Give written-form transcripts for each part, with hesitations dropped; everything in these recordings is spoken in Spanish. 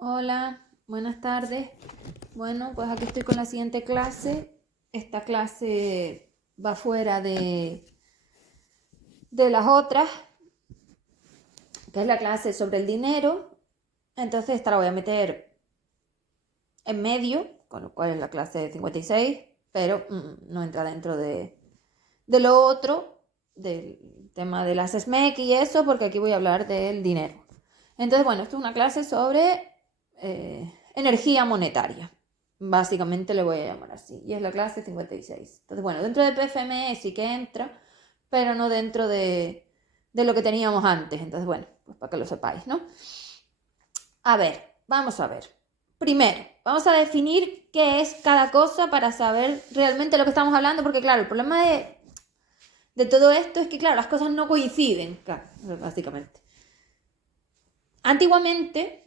Hola, buenas tardes. Bueno, pues aquí estoy con la siguiente clase. Esta clase va fuera de las otras, que es la clase sobre el dinero. Entonces esta la voy a meter en medio, con lo cual es la clase 56, pero no entra dentro de lo otro, del tema de las SMEC y eso, porque aquí voy a hablar del dinero. Entonces, bueno, esto es una clase sobre energía monetaria. Básicamente le voy a llamar así. Y es la clase 56. Entonces, bueno, dentro de PFME sí que entra, pero no dentro de lo que teníamos antes. Entonces, bueno, pues para que lo sepáis, ¿no? A ver, vamos a ver. Primero, vamos a definir qué es cada cosa para saber realmente lo que estamos hablando, porque claro, el problema de todo esto es que, claro, las cosas no coinciden, claro, básicamente. Antiguamente,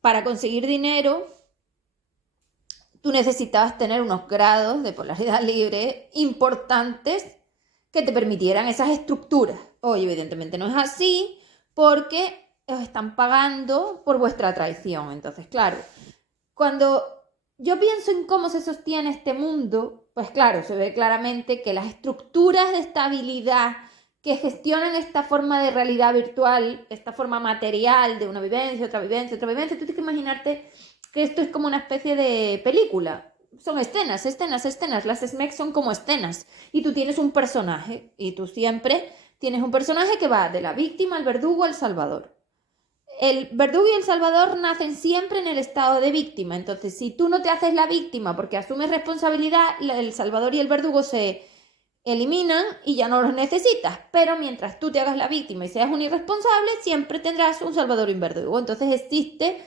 para conseguir dinero, tú necesitabas tener unos grados de polaridad libre importantes que te permitieran esas estructuras. Hoy, evidentemente, no es así porque os están pagando por vuestra traición. Entonces, claro, cuando yo pienso en cómo se sostiene este mundo, pues claro, se ve claramente que las estructuras de estabilidad que gestionan esta forma de realidad virtual, esta forma material de una vivencia, otra vivencia, otra vivencia, tú tienes que imaginarte que esto es como una especie de película. Son escenas, escenas, escenas. Las SMEC son como escenas. Y tú tienes un personaje. Y tú siempre tienes un personaje que va de la víctima al verdugo al salvador. El verdugo y el salvador nacen siempre en el estado de víctima. Entonces, si tú no te haces la víctima porque asumes responsabilidad, el salvador y el verdugo se eliminan y ya no los necesitas. Pero mientras tú te hagas la víctima y seas un irresponsable, siempre tendrás un salvador y un verdugo. Entonces existe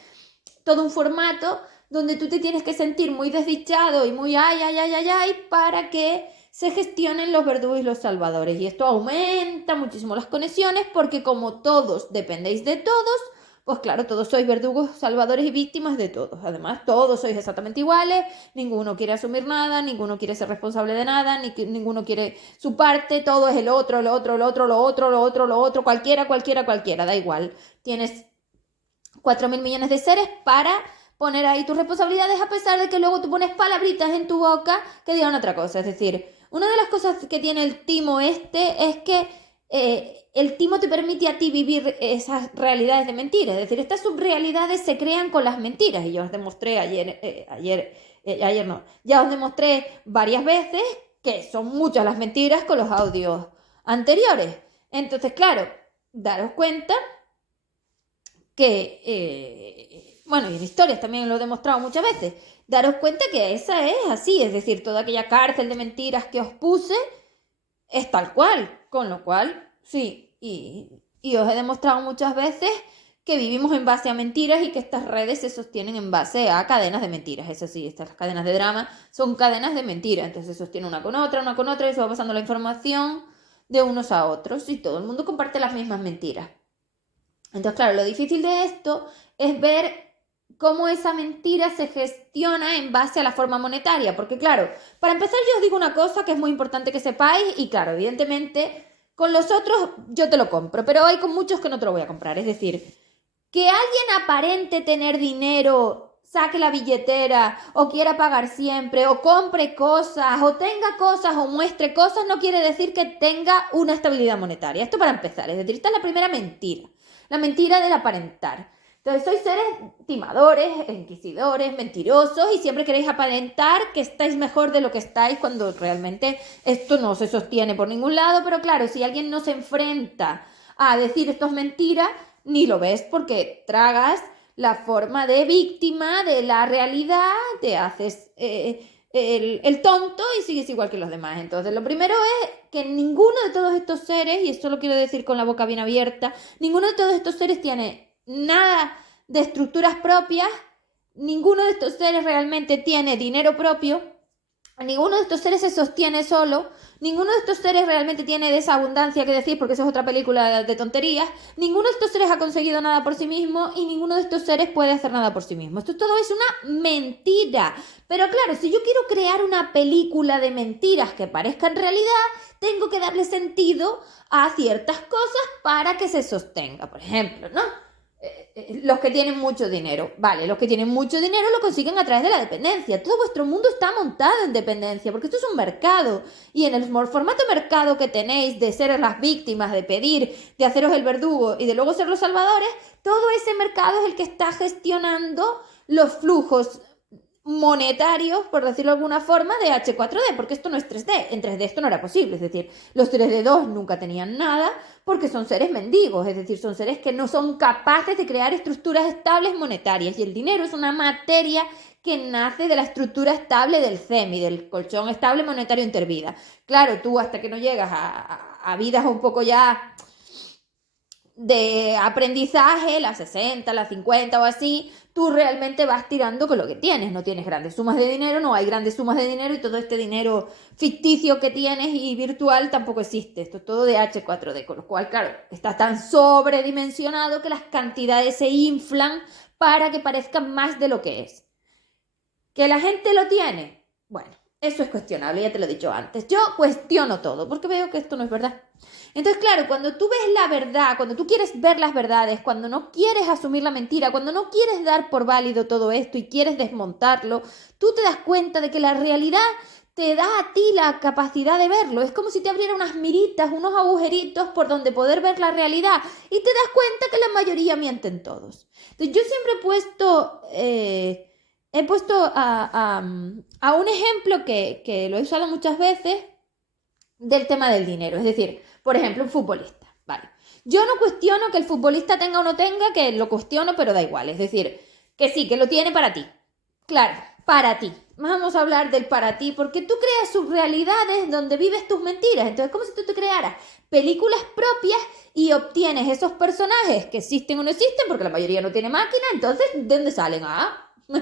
todo un formato donde tú te tienes que sentir muy desdichado y muy ay, ay, ay, ay, ay, para que se gestionen los verdugos y los salvadores. Y esto aumenta muchísimo las conexiones porque como todos dependéis de todos, pues claro, todos sois verdugos, salvadores y víctimas de todos. Además, todos sois exactamente iguales, ninguno quiere asumir nada, ninguno quiere ser responsable de nada, ninguno quiere su parte, todo es el otro, el otro, el otro, lo otro, lo otro, lo otro, cualquiera, cualquiera, cualquiera, da igual. Tienes 4.000 millones de seres para poner ahí tus responsabilidades a pesar de que luego tú pones palabritas en tu boca que digan otra cosa. Es decir, una de las cosas que tiene el timo este es que el timo te permite a ti vivir esas realidades de mentiras. Es decir, estas subrealidades se crean con las mentiras. Y yo os demostré ayer no, ya os demostré varias veces que son muchas las mentiras con los audios anteriores. Entonces, claro, daros cuenta que, bueno, y en historias también lo he demostrado muchas veces, daros cuenta que esa es así, es decir, toda aquella cárcel de mentiras que os puse es tal cual, con lo cual, sí, y os he demostrado muchas veces que vivimos en base a mentiras y que estas redes se sostienen en base a cadenas de mentiras. Eso sí, estas cadenas de drama son cadenas de mentiras, entonces se sostiene una con otra y se va pasando la información de unos a otros y todo el mundo comparte las mismas mentiras. Entonces, claro, lo difícil de esto es ver cómo esa mentira se gestiona en base a la forma monetaria. Porque, claro, para empezar yo os digo una cosa que es muy importante que sepáis y, claro, evidentemente con los otros yo te lo compro, pero hay con muchos que no te lo voy a comprar. Es decir, que alguien aparente tener dinero, saque la billetera o quiera pagar siempre o compre cosas o tenga cosas o muestre cosas no quiere decir que tenga una estabilidad monetaria. Esto para empezar, es decir, esta es la primera mentira, la mentira del aparentar. Entonces sois seres timadores, inquisidores, mentirosos y siempre queréis aparentar que estáis mejor de lo que estáis cuando realmente esto no se sostiene por ningún lado, pero claro, si alguien no se enfrenta a decir esto es mentira, ni lo ves porque tragas la forma de víctima de la realidad, te haces el tonto y sigues igual que los demás. Entonces, lo primero es que ninguno de todos estos seres, y esto lo quiero decir con la boca bien abierta, ninguno de todos estos seres tiene nada de estructuras propias, ninguno de estos seres realmente tiene dinero propio, ninguno de estos seres se sostiene solo, ninguno de estos seres realmente tiene de esa abundancia que decir, porque eso es otra película de tonterías, ninguno de estos seres ha conseguido nada por sí mismo y ninguno de estos seres puede hacer nada por sí mismo. Esto todo es una mentira. Pero claro, si yo quiero crear una película de mentiras que parezcan realidad, tengo que darle sentido a ciertas cosas para que se sostenga. Por ejemplo, ¿no? Los que tienen mucho dinero, vale, los que tienen mucho dinero lo consiguen a través de la dependencia. Todo vuestro mundo está montado en dependencia, porque esto es un mercado. Y en el formato mercado que tenéis de ser las víctimas, de pedir, de haceros el verdugo y de luego ser los salvadores, todo ese mercado es el que está gestionando los flujos monetarios, por decirlo de alguna forma, de H4D, porque esto no es 3D. En 3D esto no era posible, es decir, los 3D2 nunca tenían nada porque son seres mendigos, es decir, son seres que no son capaces de crear estructuras estables monetarias, y el dinero es una materia que nace de la estructura estable del CEMI, del colchón estable monetario intervida. Claro, tú hasta que no llegas a vidas un poco ya de aprendizaje, las 60, las 50 o así, tú realmente vas tirando con lo que tienes. No tienes grandes sumas de dinero, no hay grandes sumas de dinero, y todo este dinero ficticio que tienes y virtual tampoco existe. Esto es todo de H4D, con lo cual, claro, está tan sobredimensionado que las cantidades se inflan para que parezcan más de lo que es. ¿Que la gente lo tiene? Bueno, eso es cuestionable, ya te lo he dicho antes. Yo cuestiono todo porque veo que esto no es verdad. Entonces, claro, cuando tú ves la verdad, cuando tú quieres ver las verdades, cuando no quieres asumir la mentira, cuando no quieres dar por válido todo esto y quieres desmontarlo, tú te das cuenta de que la realidad te da a ti la capacidad de verlo. Es como si te abriera unas miritas, unos agujeritos por donde poder ver la realidad, y te das cuenta que la mayoría mienten todos. Entonces, yo siempre he puesto a un ejemplo que lo he usado muchas veces del tema del dinero. Es decir, por ejemplo, un futbolista. Vale. Yo no cuestiono que el futbolista tenga o no tenga, que lo cuestiono, pero da igual. Es decir, que sí, que lo tiene para ti. Claro, para ti. Vamos a hablar del para ti, porque tú creas subrealidades donde vives tus mentiras. Entonces, es como si tú te crearas películas propias y obtienes esos personajes que existen o no existen, porque la mayoría no tiene máquina. Entonces, ¿de dónde salen? No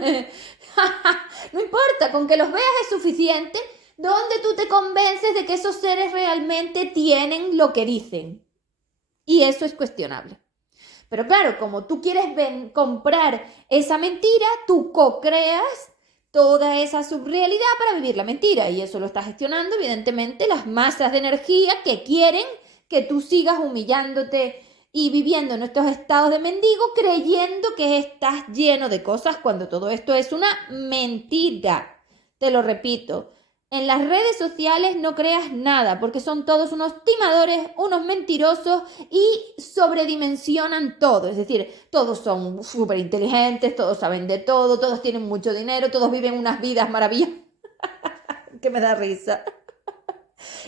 importa, con que los veas es suficiente, donde tú te convences de que esos seres realmente tienen lo que dicen. Y eso es cuestionable. Pero claro, como tú quieres comprar esa mentira, tú co-creas toda esa subrealidad para vivir la mentira. Y eso lo está gestionando, evidentemente, las masas de energía que quieren que tú sigas humillándote y viviendo en estos estados de mendigo, creyendo que estás lleno de cosas cuando todo esto es una mentira. Te lo repito. En las redes sociales no creas nada, porque son todos unos timadores, unos mentirosos, y sobredimensionan todo. Es decir, todos son súper inteligentes, todos saben de todo, todos tienen mucho dinero, todos viven unas vidas maravillosas. Que me da risa.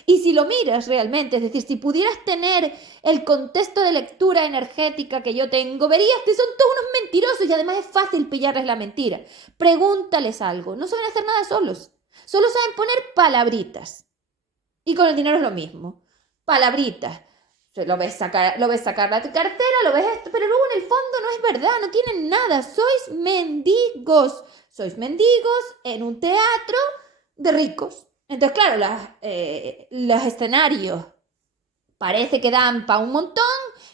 Y si lo miras realmente, es decir, si pudieras tener el contexto de lectura energética que yo tengo, verías que son todos unos mentirosos, y además es fácil pillarles la mentira. Pregúntales algo, no saben hacer nada solos. Solo saben poner palabritas. Y con el dinero es lo mismo. Palabritas. Lo ves sacar la cartera, lo ves esto, pero luego en el fondo no es verdad, no tienen nada. Sois mendigos. Sois mendigos en un teatro de ricos. Entonces, claro, los escenarios parece que dan para un montón,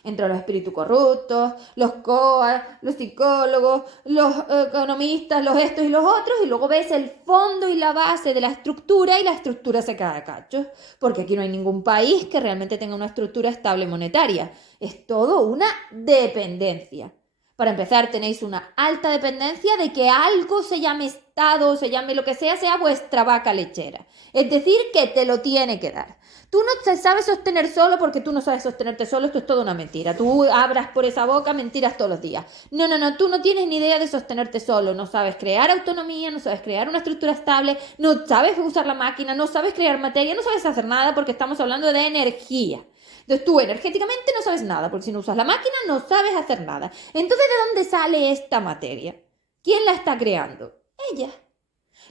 entre los espíritus corruptos, los COA, los psicólogos, los economistas, los estos y los otros, y luego ves el fondo y la base de la estructura, y la estructura se cae a cachos, porque aquí no hay ningún país que realmente tenga una estructura estable monetaria. Es todo una dependencia. Para empezar, tenéis una alta dependencia de que algo se llame Estado, se llame lo que sea vuestra vaca lechera. Es decir, que te lo tiene que dar. Tú no te sabes sostener solo porque tú no sabes sostenerte solo, esto es toda una mentira. Tú abras por esa boca mentiras todos los días. No, tú no tienes ni idea de sostenerte solo. No sabes crear autonomía, no sabes crear una estructura estable, no sabes usar la máquina, no sabes crear materia, no sabes hacer nada, porque estamos hablando de energía. Entonces tú energéticamente no sabes nada, porque si no usas la máquina no sabes hacer nada. Entonces, ¿de dónde sale esta materia? ¿Quién la está creando? Ellas.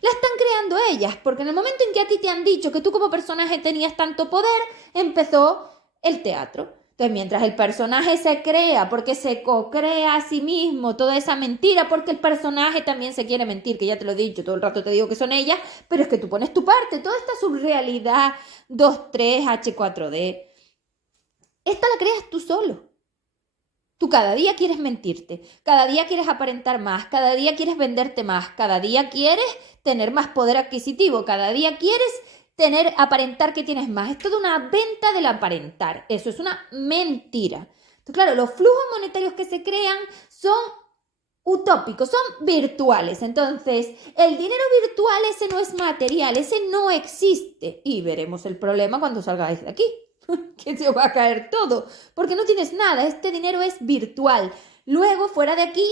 La están creando ellas, porque en el momento en que a ti te han dicho que tú como personaje tenías tanto poder, empezó el teatro. Entonces, mientras el personaje se crea, porque se co-crea a sí mismo toda esa mentira, porque el personaje también se quiere mentir, que ya te lo he dicho, todo el rato te digo que son ellas, pero es que tú pones tu parte, toda esta subrealidad 2-3, H4D, esta la creas tú solo. Tú cada día quieres mentirte, cada día quieres aparentar más, cada día quieres venderte más, cada día quieres tener más poder adquisitivo, cada día quieres aparentar que tienes más. Es toda una venta del aparentar. Eso es una mentira. Entonces, claro, los flujos monetarios que se crean son utópicos, son virtuales. Entonces, el dinero virtual ese no es material, ese no existe. Y veremos el problema cuando salgáis de aquí, que se os va a caer todo, porque no tienes nada, este dinero es virtual. Luego, fuera de aquí,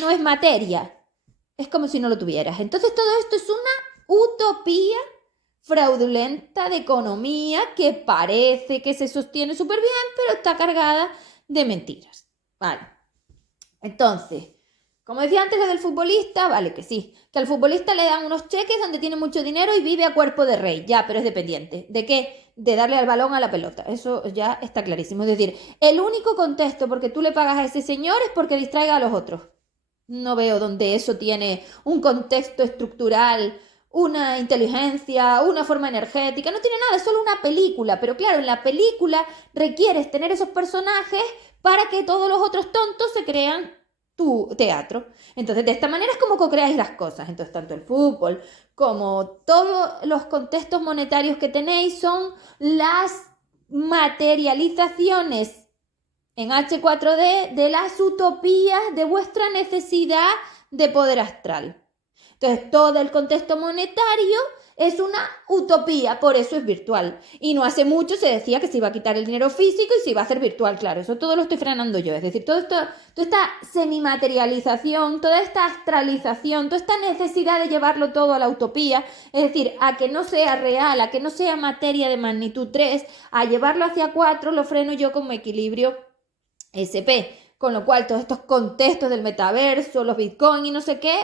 no es materia. Es como si no lo tuvieras. Entonces, todo esto es una utopía fraudulenta de economía que parece que se sostiene súper bien, pero está cargada de mentiras. Vale. Entonces, como decía antes lo del futbolista, vale que sí, que al futbolista le dan unos cheques donde tiene mucho dinero y vive a cuerpo de rey, ya, pero es dependiente. ¿De qué? De darle al balón a la pelota, eso ya está clarísimo. Es decir, el único contexto porque tú le pagas a ese señor es porque distraiga a los otros. No veo donde eso tiene un contexto estructural, una inteligencia, una forma energética, no tiene nada, es solo una película, pero claro, en la película requieres tener esos personajes para que todos los otros tontos se crean tu teatro. Entonces, de esta manera es como co-creáis las cosas. Entonces, tanto el fútbol como todos los contextos monetarios que tenéis son las materializaciones en H4D de las utopías de vuestra necesidad de poder astral. Entonces, todo el contexto monetario es una utopía, por eso es virtual. Y no hace mucho se decía que se iba a quitar el dinero físico y se iba a hacer virtual, claro, eso todo lo estoy frenando yo. Es decir, toda esta semimaterialización, toda esta astralización, toda esta necesidad de llevarlo todo a la utopía, es decir, a que no sea real, a que no sea materia de magnitud 3, a llevarlo hacia 4, lo freno yo como equilibrio SP. Con lo cual, todos estos contextos del metaverso, los bitcoin y no sé qué,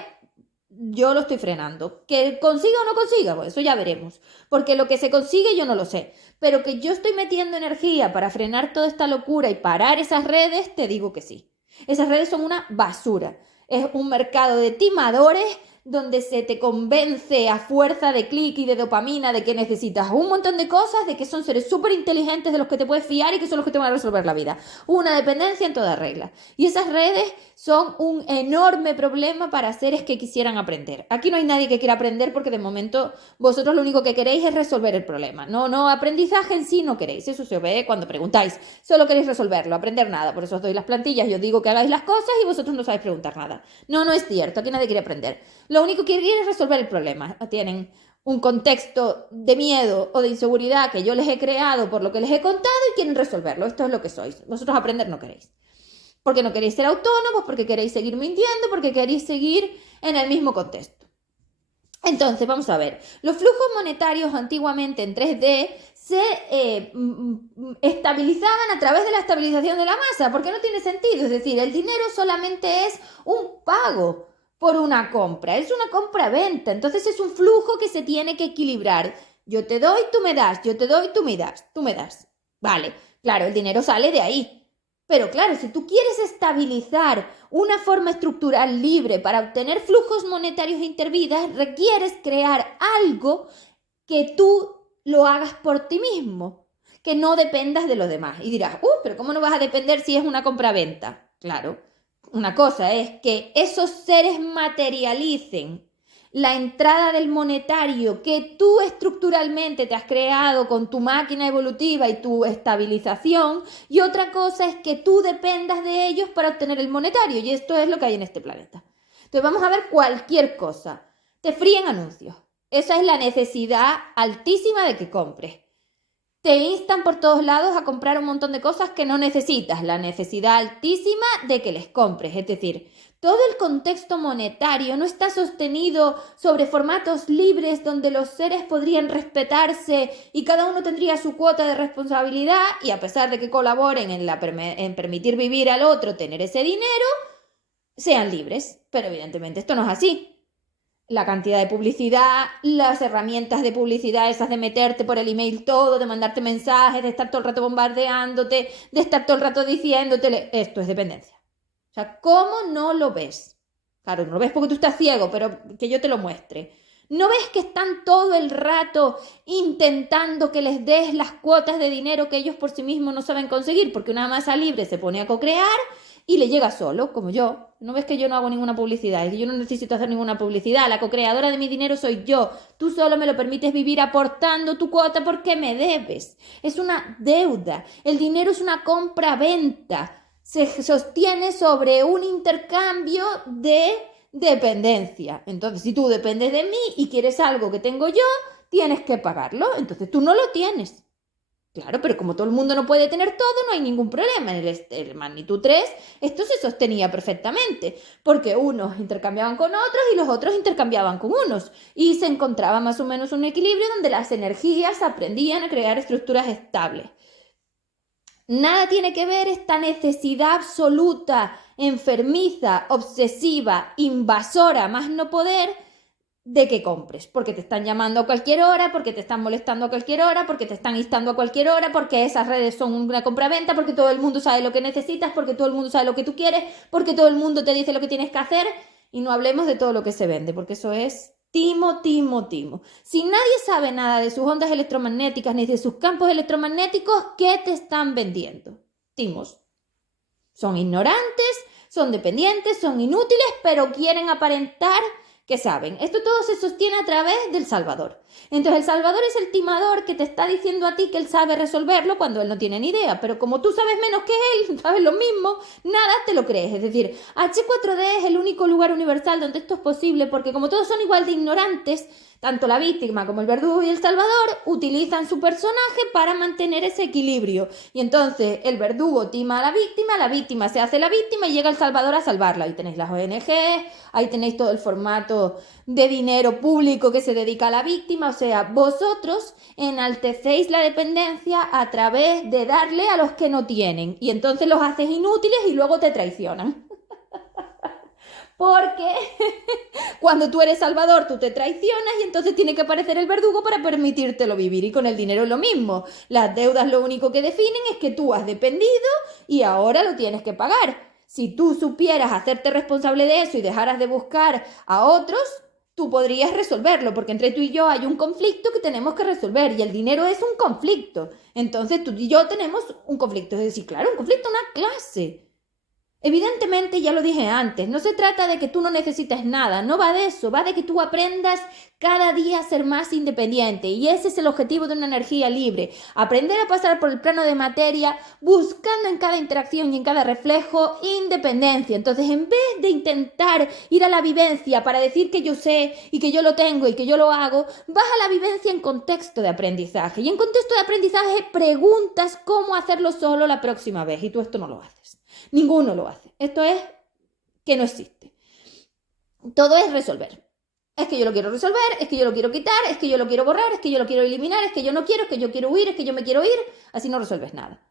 yo lo estoy frenando. ¿Que consiga o no consiga? Pues eso ya veremos. Porque lo que se consigue yo no lo sé. Pero que yo estoy metiendo energía para frenar toda esta locura y parar esas redes, te digo que sí. Esas redes son una basura. Es un mercado de timadores donde se te convence a fuerza de clic y de dopamina de que necesitas un montón de cosas, de que son seres súper inteligentes de los que te puedes fiar y que son los que te van a resolver la vida. Una dependencia en toda regla. Y esas redes son un enorme problema para seres que quisieran aprender. Aquí no hay nadie que quiera aprender porque de momento vosotros lo único que queréis es resolver el problema. No, aprendizaje en sí no queréis. Eso se ve cuando preguntáis. Solo queréis resolverlo, aprender nada. Por eso os doy las plantillas, yo os digo que hagáis las cosas y vosotros no sabéis preguntar nada. No es cierto. Aquí nadie quiere aprender. Lo único que quieren es resolver el problema. Tienen un contexto de miedo o de inseguridad que yo les he creado por lo que les he contado y quieren resolverlo. Esto es lo que sois. Vosotros aprender no queréis. Porque no queréis ser autónomos, porque queréis seguir mintiendo, porque queréis seguir en el mismo contexto. Entonces, vamos a ver. Los flujos monetarios antiguamente en 3D se estabilizaban a través de la estabilización de la masa, porque no tiene sentido. Es decir, el dinero solamente es un pago por una compra, es una compra-venta, entonces es un flujo que se tiene que equilibrar. Yo te doy, tú me das, yo te doy, tú me das. Vale, claro, el dinero sale de ahí. Pero claro, si tú quieres estabilizar una forma estructural libre para obtener flujos monetarios intervidas, requieres crear algo que tú lo hagas por ti mismo, que no dependas de los demás. Y dirás, pero ¿cómo no vas a depender si es una compra-venta? Claro. Una cosa es que esos seres materialicen la entrada del monetario que tú estructuralmente te has creado con tu máquina evolutiva y tu estabilización, y otra cosa es que tú dependas de ellos para obtener el monetario, y esto es lo que hay en este planeta. Entonces vamos a ver cualquier cosa. Te fríen anuncios. Esa es la necesidad altísima de que compres. Te instan por todos lados a comprar un montón de cosas que no necesitas, la necesidad altísima de que les compres. Es decir, todo el contexto monetario no está sostenido sobre formatos libres donde los seres podrían respetarse y cada uno tendría su cuota de responsabilidad y a pesar de que colaboren en permitir vivir al otro, tener ese dinero, sean libres. Pero evidentemente esto no es así. La cantidad de publicidad, las herramientas de publicidad, esas de meterte por el email todo, de mandarte mensajes, de estar todo el rato bombardeándote, de estar todo el rato diciéndote, esto es dependencia. O sea, ¿cómo no lo ves? Claro, no lo ves porque tú estás ciego, pero que yo te lo muestre. ¿No ves que están todo el rato intentando que les des las cuotas de dinero que ellos por sí mismos no saben conseguir? Porque una masa libre se pone a co-crear y le llega solo, como yo. No ves que yo no hago ninguna publicidad, es que yo no necesito hacer ninguna publicidad. La co-creadora de mi dinero soy yo. Tú solo me lo permites vivir aportando tu cuota porque me debes. Es una deuda. El dinero es una compra-venta. Se sostiene sobre un intercambio de dependencia. Entonces, si tú dependes de mí y quieres algo que tengo yo, tienes que pagarlo. Entonces, tú no lo tienes. Claro, pero como todo el mundo no puede tener todo, no hay ningún problema. En el magnitud 3 esto se sostenía perfectamente, porque unos intercambiaban con otros y los otros intercambiaban con unos. Y se encontraba más o menos un equilibrio donde las energías aprendían a crear estructuras estables. Nada tiene que ver esta necesidad absoluta, enfermiza, obsesiva, invasora, más no poder, de que compres, porque te están llamando a cualquier hora, porque te están molestando a cualquier hora, porque te están instando a cualquier hora, porque esas redes son una compraventa, porque todo el mundo sabe lo que necesitas, porque todo el mundo sabe lo que tú quieres, porque todo el mundo te dice lo que tienes que hacer, y no hablemos de todo lo que se vende, porque eso es timo. Si nadie sabe nada de sus ondas electromagnéticas ni de sus campos electromagnéticos, ¿qué te están vendiendo? Timos. Son ignorantes, son dependientes, son inútiles, pero quieren aparentar que saben. Esto todo se sostiene a través del Salvador. Entonces el Salvador es el timador que te está diciendo a ti que él sabe resolverlo cuando él no tiene ni idea, pero como tú sabes menos que él, sabes lo mismo, nada te lo crees. Es decir, H4D es el único lugar universal donde esto es posible, porque como todos son igual de ignorantes, tanto la víctima como el verdugo y el salvador utilizan su personaje para mantener ese equilibrio. Y entonces el verdugo tima a la víctima se hace la víctima y llega el salvador a salvarla. Ahí tenéis las ONG, ahí tenéis todo el formato de dinero público que se dedica a la víctima. O sea, vosotros enaltecéis la dependencia a través de darle a los que no tienen. Y entonces los haces inútiles y luego te traicionan. Porque cuando tú eres salvador, tú te traicionas y entonces tiene que aparecer el verdugo para permitírtelo vivir. Y con el dinero es lo mismo. Las deudas lo único que definen es que tú has dependido y ahora lo tienes que pagar. Si tú supieras hacerte responsable de eso y dejaras de buscar a otros, tú podrías resolverlo, porque entre tú y yo hay un conflicto que tenemos que resolver y el dinero es un conflicto. Entonces tú y yo tenemos un conflicto. Es decir, claro, un conflicto, una clase. Evidentemente, ya lo dije antes, no se trata de que tú no necesites nada, no va de eso, va de que tú aprendas cada día a ser más independiente y ese es el objetivo de una energía libre, aprender a pasar por el plano de materia buscando en cada interacción y en cada reflejo independencia. Entonces, en vez de intentar ir a la vivencia para decir que yo sé y que yo lo tengo y que yo lo hago, vas a la vivencia en contexto de aprendizaje y en contexto de aprendizaje preguntas cómo hacerlo solo la próxima vez y tú esto no lo haces. Ninguno lo hace. Esto es que no existe. Todo es resolver. Es que yo lo quiero resolver, es que yo lo quiero quitar, es que yo lo quiero borrar, es que yo lo quiero eliminar, es que yo no quiero, es que yo quiero huir, es que yo me quiero ir. Así no resuelves nada.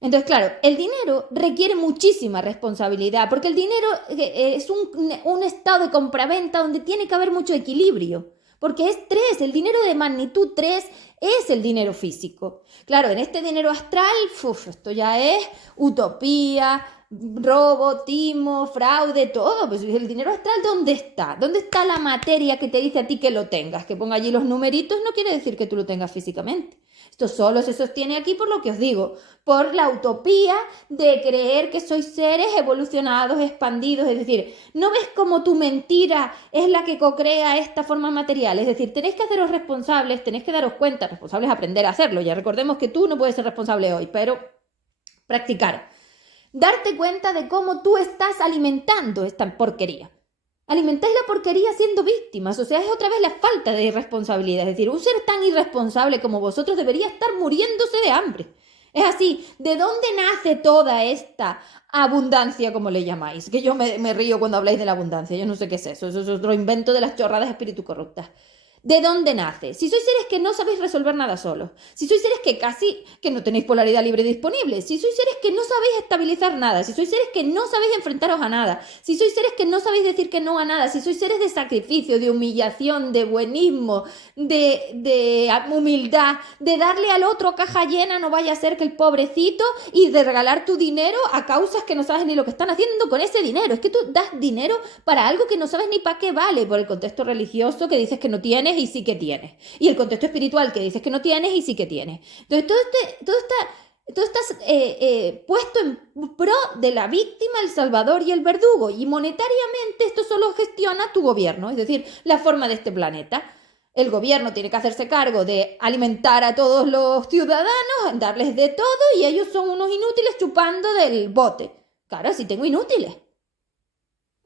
Entonces, claro, el dinero requiere muchísima responsabilidad porque el dinero es un estado de compraventa donde tiene que haber mucho equilibrio. Porque es 3, el dinero de magnitud 3 es el dinero físico. Claro, en este dinero astral, esto ya es utopía, robo, timo, fraude, todo. Pues el dinero astral, ¿dónde está? ¿Dónde está la materia que te dice a ti que lo tengas? Que ponga allí los numeritos no quiere decir que tú lo tengas físicamente. Esto solo se sostiene aquí por lo que os digo, por la utopía de creer que sois seres evolucionados, expandidos. Es decir, ¿no ves cómo tu mentira es la que co-crea esta forma material? Es decir, tenéis que haceros responsables, tenéis que daros cuenta, responsables aprender a hacerlo. Ya recordemos que tú no puedes ser responsable hoy, pero practicar. Darte cuenta de cómo tú estás alimentando esta porquería. Alimentáis la porquería siendo víctimas, o sea, es otra vez la falta de responsabilidad. Es decir, un ser tan irresponsable como vosotros debería estar muriéndose de hambre. Es así, ¿de dónde nace toda esta abundancia, como le llamáis? Que yo me río cuando habláis de la abundancia, yo no sé qué es eso es otro invento de las chorradas espíritu corruptas. ¿De dónde nace? Si sois seres que no sabéis resolver nada solos, si sois seres que no tenéis polaridad libre disponible, si sois seres que no sabéis estabilizar nada, si sois seres que no sabéis enfrentaros a nada, si sois seres que no sabéis decir que no a nada, si sois seres de sacrificio, de humillación, de buenismo, de humildad, de darle al otro caja llena, no vaya a ser que el pobrecito, y de regalar tu dinero a causas que no sabes ni lo que están haciendo con ese dinero. Es que tú das dinero para algo que no sabes ni para qué vale, por el contexto religioso que dices que no tienes y sí que tienes, y el contexto espiritual que dices que no tienes y sí que tienes. Entonces toda esta tú estás puesto en pro de la víctima, el salvador y el verdugo, y monetariamente esto solo gestiona tu gobierno, es decir, la forma de este planeta. El gobierno tiene que hacerse cargo de alimentar a todos los ciudadanos, darles de todo, y ellos son unos inútiles chupando del bote. Claro, si tengo inútiles.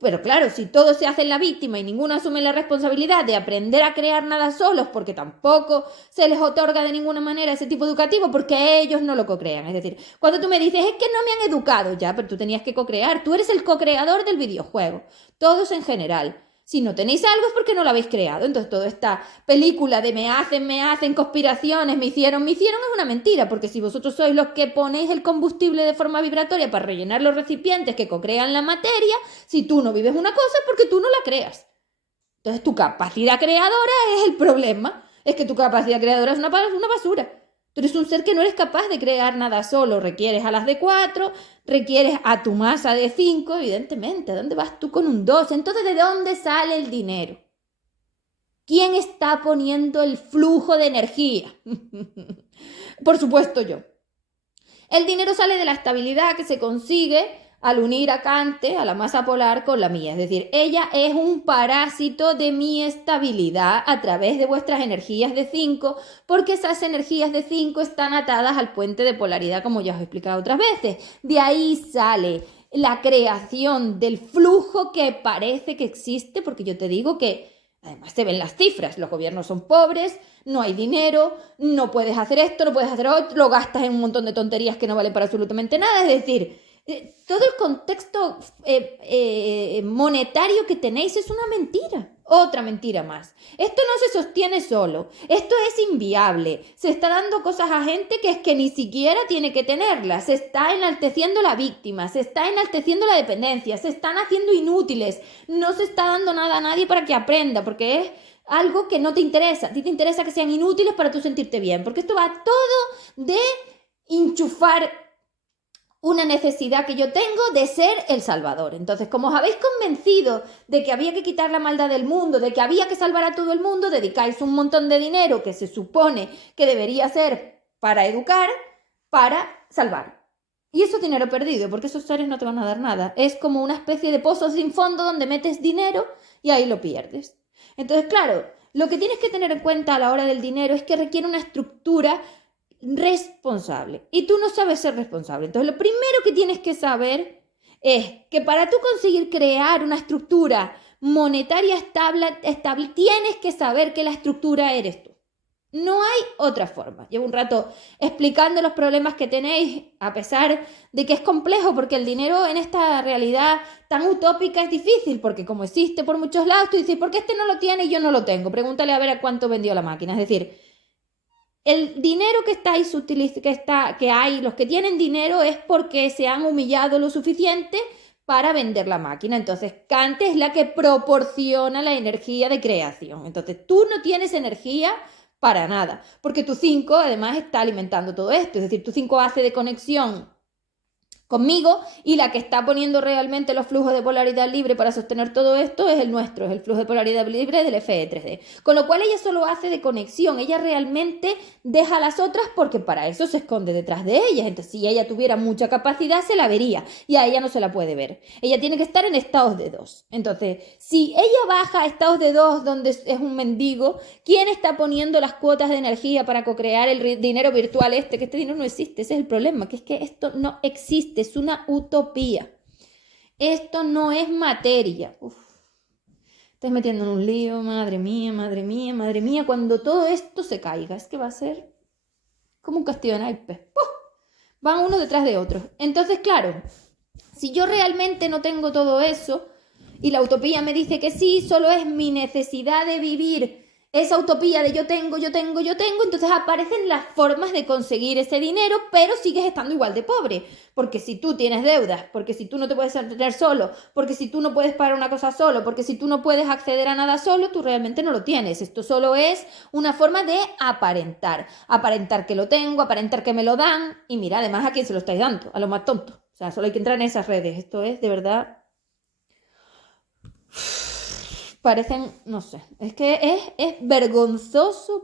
Pero claro, si todo se hace en la víctima y ninguno asume la responsabilidad de aprender a crear nada solos, porque tampoco se les otorga de ninguna manera ese tipo educativo, porque ellos no lo co-crean. Es decir, cuando tú me dices, es que no me han educado, ya, pero tú tenías que co-crear. Tú eres el co-creador del videojuego. Todos en general. Si no tenéis algo es porque no lo habéis creado. Entonces toda esta película de me hacen, conspiraciones, me hicieron, es una mentira. Porque si vosotros sois los que ponéis el combustible de forma vibratoria para rellenar los recipientes que co-crean la materia, si tú no vives una cosa es porque tú no la creas. Entonces tu capacidad creadora es el problema. Es que tu capacidad creadora es una basura. Tú eres un ser que no eres capaz de crear nada solo. Requieres alas de 4, requieres a tu masa de 5, evidentemente. ¿Dónde vas tú con un 2? Entonces, ¿de dónde sale el dinero? ¿Quién está poniendo el flujo de energía? Por supuesto yo. El dinero sale de la estabilidad que se consigue al unir a Cante, a la masa polar, con la mía. Es decir, ella es un parásito de mi estabilidad a través de vuestras energías de 5, porque esas energías de 5 están atadas al puente de polaridad, como ya os he explicado otras veces. De ahí sale la creación del flujo que parece que existe, porque yo te digo que además se ven las cifras, los gobiernos son pobres, no hay dinero, no puedes hacer esto, no puedes hacer otro, lo gastas en un montón de tonterías que no valen para absolutamente nada, es decir, todo el contexto monetario que tenéis es una mentira, otra mentira más. Esto no se sostiene solo, esto es inviable, se está dando cosas a gente que es que ni siquiera tiene que tenerlas, se está enalteciendo la víctima, se está enalteciendo la dependencia, se están haciendo inútiles, no se está dando nada a nadie para que aprenda, porque es algo que no te interesa, a ti te interesa que sean inútiles para tú sentirte bien, porque esto va todo de enchufar una necesidad que yo tengo de ser el salvador. Entonces, como os habéis convencido de que había que quitar la maldad del mundo, de que había que salvar a todo el mundo, dedicáis un montón de dinero que se supone que debería ser para educar, para salvar. Y eso es dinero perdido, porque esos seres no te van a dar nada. Es como una especie de pozo sin fondo donde metes dinero y ahí lo pierdes. Entonces, claro, lo que tienes que tener en cuenta a la hora del dinero es que requiere una estructura responsable. Y tú no sabes ser responsable. Entonces, lo primero que tienes que saber es que para tú conseguir crear una estructura monetaria estable, tienes que saber que la estructura eres tú. No hay otra forma. Llevo un rato explicando los problemas que tenéis, a pesar de que es complejo, porque el dinero en esta realidad tan utópica es difícil, porque como existe por muchos lados, tú dices, ¿por qué este no lo tiene y yo no lo tengo? Pregúntale a ver a cuánto vendió la máquina. Es decir, el dinero que hay, los que tienen dinero es porque se han humillado lo suficiente para vender la máquina. Entonces, Kant es la que proporciona la energía de creación. Entonces, tú no tienes energía para nada, porque tu 5 además está alimentando todo esto. Es decir, tu 5 hace de conexión conmigo, y la que está poniendo realmente los flujos de polaridad libre para sostener todo esto es el nuestro, es el flujo de polaridad libre del FE3D. Con lo cual ella solo hace de conexión, ella realmente deja a las otras porque para eso se esconde detrás de ellas. Entonces, si ella tuviera mucha capacidad, se la vería, y a ella no se la puede ver. Ella tiene que estar en estados de 2. Entonces, si ella baja a estados de 2 donde es un mendigo, ¿quién está poniendo las cuotas de energía para co-crear el dinero virtual este? Que este dinero no existe, ese es el problema, que es que esto no existe. Es una utopía. Esto no es materia. Uf. Estás metiendo en un lío, madre mía, madre mía, madre mía. Cuando todo esto se caiga, es que va a ser como un castillo de naipes. ¡Puf! Van uno detrás de otro. Entonces, claro, si yo realmente no tengo todo eso y la utopía me dice que sí, solo es mi necesidad de vivir esa utopía de yo tengo, entonces aparecen las formas de conseguir ese dinero, pero sigues estando igual de pobre, porque si tú tienes deudas, porque si tú no te puedes mantener solo, porque si tú no puedes pagar una cosa solo, porque si tú no puedes acceder a nada solo, tú realmente no lo tienes. Esto solo es una forma de aparentar que lo tengo, aparentar que me lo dan, y mira, además, ¿a quién se lo estáis dando? A los más tontos. O sea, solo hay que entrar en esas redes. Esto es, de verdad, parecen, no sé, es que es vergonzoso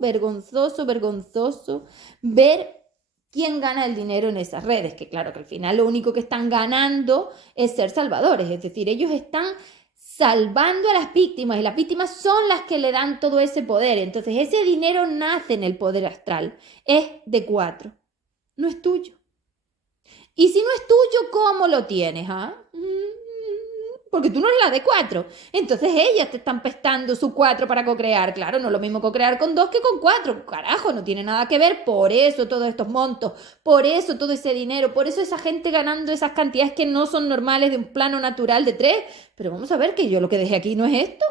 ver ¿quién gana el dinero en esas redes? Que claro, que al final lo único que están ganando es ser salvadores, es decir, ellos están salvando a las víctimas y las víctimas son las que le dan todo ese poder. Entonces ese dinero nace en el poder astral, es de 4, no es tuyo. Y si no es tuyo, ¿cómo lo tienes? Porque tú no eres la de 4. Entonces ellas te están prestando su 4 para cocrear. Claro, no es lo mismo cocrear con 2 que con 4. Carajo, no tiene nada que ver. Por eso todos estos montos, por eso todo ese dinero, por eso esa gente ganando esas cantidades que no son normales de un plano natural de 3. Pero vamos a ver que yo lo que dejé aquí no es esto.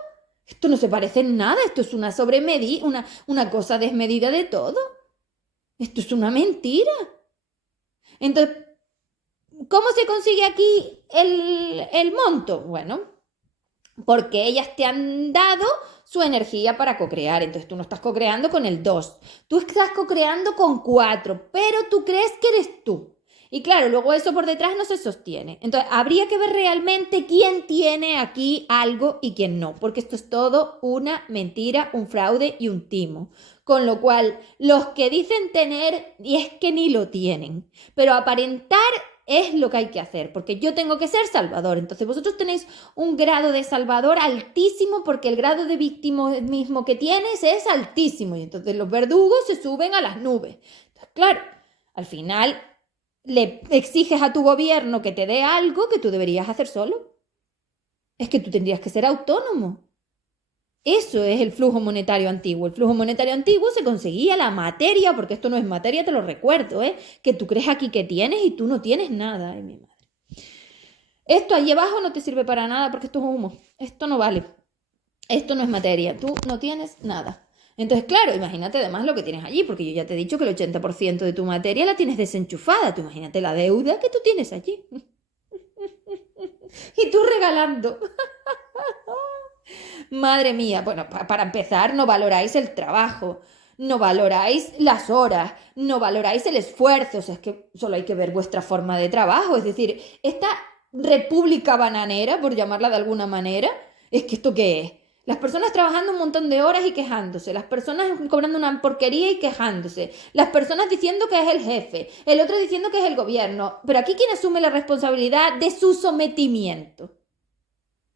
Esto no se parece en nada. Esto es una sobremedida, una cosa desmedida de todo. Esto es una mentira. Entonces, ¿cómo se consigue aquí el monto? Bueno, porque ellas te han dado su energía para cocrear. Entonces tú no estás cocreando con el 2, tú estás cocreando con 4, pero tú crees que eres tú. Y claro, luego eso por detrás no se sostiene. Entonces habría que ver realmente quién tiene aquí algo y quién no, porque esto es todo una mentira, un fraude y un timo. Con lo cual, los que dicen tener, y es que ni lo tienen, pero aparentar es lo que hay que hacer, porque yo tengo que ser salvador. Entonces vosotros tenéis un grado de salvador altísimo porque el grado de victimismo que tienes es altísimo. Y entonces los verdugos se suben a las nubes. Entonces, claro, al final le exiges a tu gobierno que te dé algo que tú deberías hacer solo. Es que tú tendrías que ser autónomo. Eso es el flujo monetario antiguo. El flujo monetario antiguo se conseguía la materia, porque esto no es materia, te lo recuerdo, que tú crees aquí que tienes y tú no tienes nada. Ay, mi madre. Esto allí abajo no te sirve para nada porque esto es humo. Esto no vale. Esto no es materia. Tú no tienes nada. Entonces, claro, imagínate además lo que tienes allí, porque yo ya te he dicho que el 80% de tu materia la tienes desenchufada. Tú imagínate la deuda que tú tienes allí. Y tú regalando. Madre mía, bueno, para empezar, no valoráis el trabajo, no valoráis las horas, no valoráis el esfuerzo, o sea, es que solo hay que ver vuestra forma de trabajo, es decir, esta república bananera, por llamarla de alguna manera, es que ¿esto qué es? Las personas trabajando un montón de horas y quejándose, las personas cobrando una porquería y quejándose, las personas diciendo que es el jefe, el otro diciendo que es el gobierno, pero aquí ¿quién asume la responsabilidad de su sometimiento?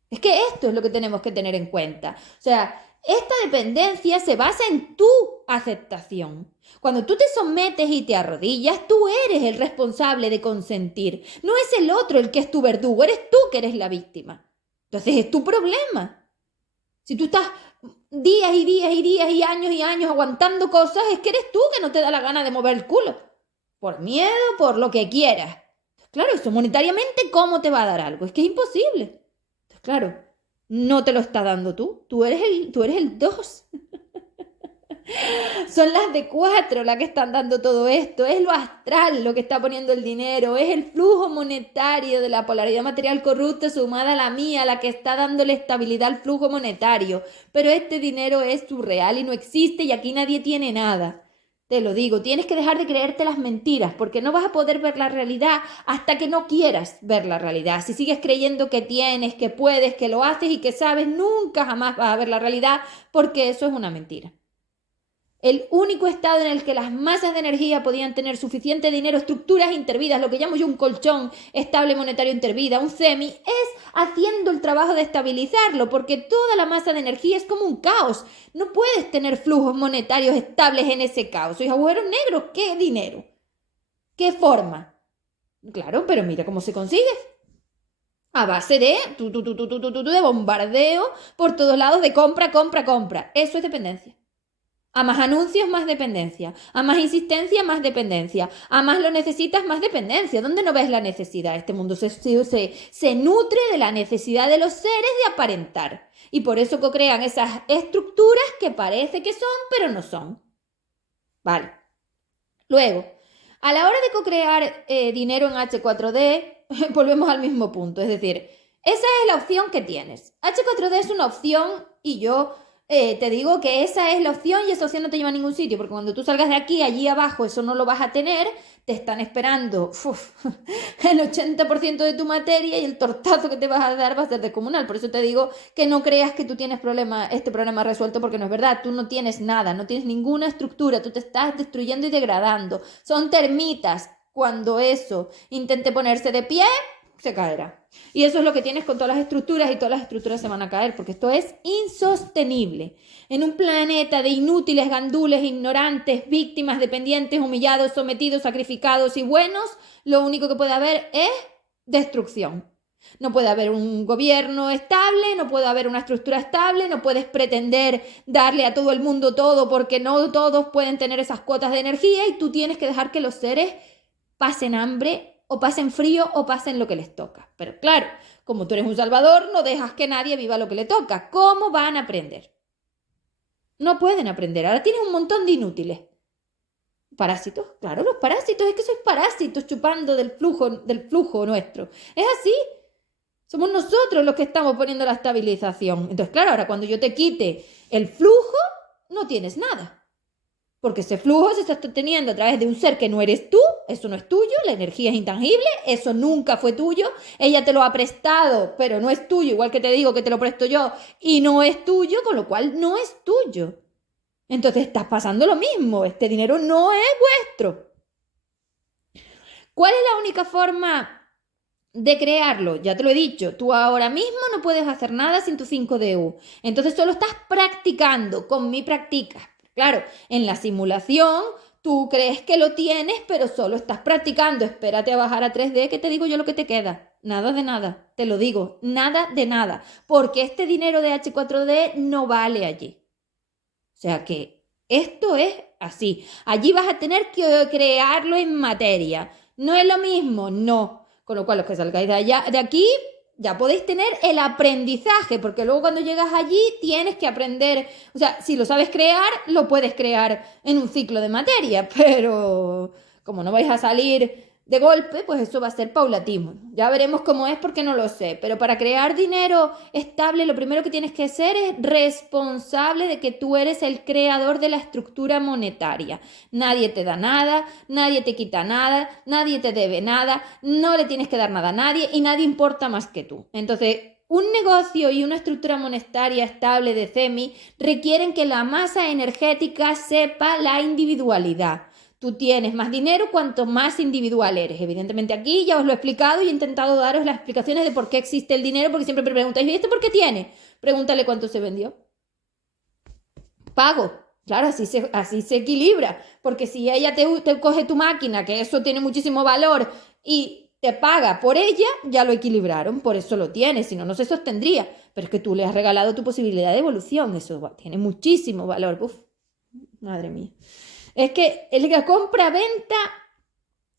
Es que esto es lo que tenemos que tener en cuenta. O sea, esta dependencia se basa en tu aceptación. Cuando tú te sometes y te arrodillas, tú eres el responsable de consentir. No es el otro el que es tu verdugo, eres tú que eres la víctima. Entonces es tu problema. Si tú estás días y días y días y años aguantando cosas, es que eres tú que no te da la gana de mover el culo. Por miedo, por lo que quieras. Claro, eso monetariamente, ¿cómo te va a dar algo? Es que es imposible. Claro, no te lo está dando tú. Tú eres el 2. Son las de 4 las que están dando todo esto. Es lo astral lo que está poniendo el dinero. Es el flujo monetario de la polaridad material corrupta sumada a la mía, la que está dándole estabilidad al flujo monetario. Pero este dinero es surreal y no existe y aquí nadie tiene nada. Te lo digo, tienes que dejar de creerte las mentiras porque no vas a poder ver la realidad hasta que no quieras ver la realidad. Si sigues creyendo que tienes, que puedes, que lo haces y que sabes, nunca jamás vas a ver la realidad porque eso es una mentira. El único estado en el que las masas de energía podían tener suficiente dinero, estructuras intervidas, lo que llamo yo un colchón estable monetario intervida, un semi, es haciendo el trabajo de estabilizarlo, porque toda la masa de energía es como un caos. No puedes tener flujos monetarios estables en ese caos. Sois agujeros negros, ¿qué dinero? ¿Qué forma? Claro, pero mira cómo se consigue. A base de de bombardeo por todos lados, de compra, compra, compra. Eso es dependencia. A más anuncios, más dependencia. A más insistencia, más dependencia. A más lo necesitas, más dependencia. ¿Dónde no ves la necesidad? Este mundo se nutre de la necesidad de los seres de aparentar. Y por eso crean esas estructuras que parece que son, pero no son. Vale. Luego, a la hora de co-crear dinero en H4D, volvemos al mismo punto. Es decir, esa es la opción que tienes. H4D es una opción y yo te digo que esa es la opción y esa opción no te lleva a ningún sitio, porque cuando tú salgas de aquí, allí abajo, eso no lo vas a tener, te están esperando el 80% de tu materia y el tortazo que te vas a dar va a ser descomunal. Por eso te digo que no creas que tú tienes este problema resuelto, porque no es verdad. Tú no tienes nada, no tienes ninguna estructura, tú te estás destruyendo y degradando. Son termitas. Cuando eso intente ponerse de pie, se caerá. Y eso es lo que tienes con todas las estructuras y todas las estructuras se van a caer porque esto es insostenible. En un planeta de inútiles, gandules, ignorantes, víctimas, dependientes, humillados, sometidos, sacrificados y buenos, lo único que puede haber es destrucción. No puede haber un gobierno estable, no puede haber una estructura estable, no puedes pretender darle a todo el mundo todo porque no todos pueden tener esas cuotas de energía y tú tienes que dejar que los seres pasen hambre o pasen frío o pasen lo que les toca. Pero claro, como tú eres un salvador, no dejas que nadie viva lo que le toca. ¿Cómo van a aprender? No pueden aprender. Ahora tienes un montón de inútiles. ¿Parásitos? Claro, los parásitos. Es que sois parásitos chupando del flujo nuestro. Es así. Somos nosotros los que estamos poniendo la estabilización. Entonces, claro, ahora cuando yo te quite el flujo, no tienes nada. Porque ese flujo se está teniendo a través de un ser que no eres tú, eso no es tuyo, la energía es intangible, eso nunca fue tuyo, ella te lo ha prestado, pero no es tuyo, igual que te digo que te lo presto yo y no es tuyo, con lo cual no es tuyo. Entonces estás pasando lo mismo, este dinero no es vuestro. ¿Cuál es la única forma de crearlo? Ya te lo he dicho, tú ahora mismo no puedes hacer nada sin tu 5DU. Entonces solo estás practicando, con mi practicas. Claro, en la simulación tú crees que lo tienes, pero solo estás practicando. Espérate a bajar a 3D, que te digo yo lo que te queda. Nada de nada, te lo digo, nada de nada. Porque este dinero de H4D no vale allí. O sea que esto es así. Allí vas a tener que crearlo en materia. ¿No es lo mismo? No. Con lo cual, los que salgáis de aquí, ya podéis tener el aprendizaje, porque luego cuando llegas allí tienes que aprender, o sea, si lo sabes crear, lo puedes crear en un ciclo de materia, pero como no vais a salir de golpe, pues eso va a ser paulatino. Ya veremos cómo es porque no lo sé, pero para crear dinero estable, lo primero que tienes que ser es responsable de que tú eres el creador de la estructura monetaria. Nadie te da nada, nadie te quita nada, nadie te debe nada, no le tienes que dar nada a nadie y nadie importa más que tú. Entonces, un negocio y una estructura monetaria estable de CEMI requieren que la masa energética sepa la individualidad. Tú tienes más dinero cuanto más individual eres. Evidentemente aquí ya os lo he explicado y he intentado daros las explicaciones de por qué existe el dinero, porque siempre me preguntáis, ¿y esto por qué tiene? Pregúntale cuánto se vendió. Pago. Claro, así se equilibra. Porque si ella te coge tu máquina, que eso tiene muchísimo valor, y te paga por ella, ya lo equilibraron. Por eso lo tiene, si no, no se sostendría. Pero es que tú le has regalado tu posibilidad de evolución. Eso tiene muchísimo valor. Uf, madre mía. Es que la compra-venta